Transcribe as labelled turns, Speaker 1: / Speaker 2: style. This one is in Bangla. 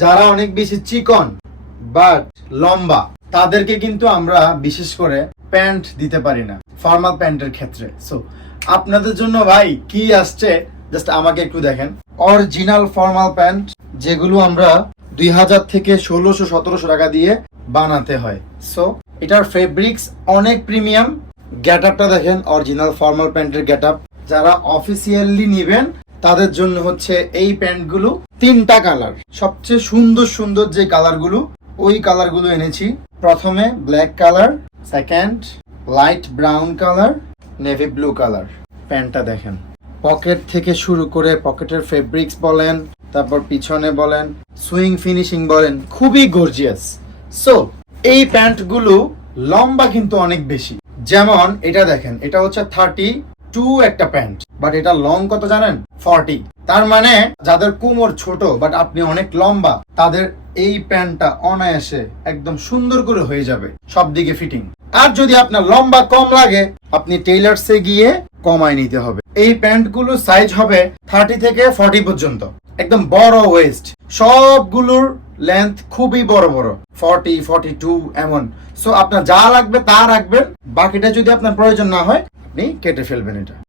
Speaker 1: যারা অনেক বেশি চিকন বাট লম্বা, তাদেরকে কিন্তু আমরা বিশেষ করে প্যান্ট দিতে পারি না ফর্মাল প্যান্টের ক্ষেত্রে। সো আপনাদের জন্য ভাই, কি আসছে? জাস্ট আমাকে একটু দেখেন। অরিজিনাল ফর্মাল প্যান্ট, যেগুলো আমরা দুই হাজার থেকে ষোলোশো, সতেরোশো টাকা দিয়ে বানাতে হয়। সো এটার ফেব্রিক্স অনেক প্রিমিয়াম গেট আপটা দেখেন অরিজিনাল ফর্মাল প্যান্টের গেট আপ যারা অফিসিয়ালি নিবেন তাদের জন্য হচ্ছে এই প্যান্টগুলো তিনটা কালার। সবচেয়ে সুন্দর সুন্দর যে কালারগুলো, ওই কালারগুলো এনেছি। প্রথমে black colour, second light brown colour, navy blue colour. প্যান্টটা দেখেন। পকেট থেকে শুরু করে পকেটের ফেব্রিক্স বলেন, তারপর পিছনে বলেন, সুইং ফিনিশিং বলেন, খুবই গর্জিয়াস সো এই প্যান্টগুলো লম্বা কিন্তু অনেক বেশি। যেমন এটা দেখেন, এটা হচ্ছে থার্টি টু একটা প্যান্ট। বাট এটা লং কত জানেন? ফর্টি তার মানে যাদের কোমর ছোট বাট আপনি অনেক লম্বা, তাদের এই প্যান্টটা অনায়াসে একদম সুন্দর করে হয়ে যাবে, সব দিকে ফিটিং আর যদি আপনার লম্বা কম লাগে, আপনি টেইলার্সে গিয়ে কমায় নিতে হবে। এই প্যান্টগুলো সাইজ হবে থার্টি থেকে ফর্টি পর্যন্ত। একদম বড় ওয়েস্ট সবগুলোর লেন্থ খুবই বড় বড়। ফর্টি ফর্টি টু এমন। সো আপনার যা লাগবে তা রাখবেন। বাকিটা যদি আপনার প্রয়োজন না হয়, আপনি কেটে ফেলবেন এটা।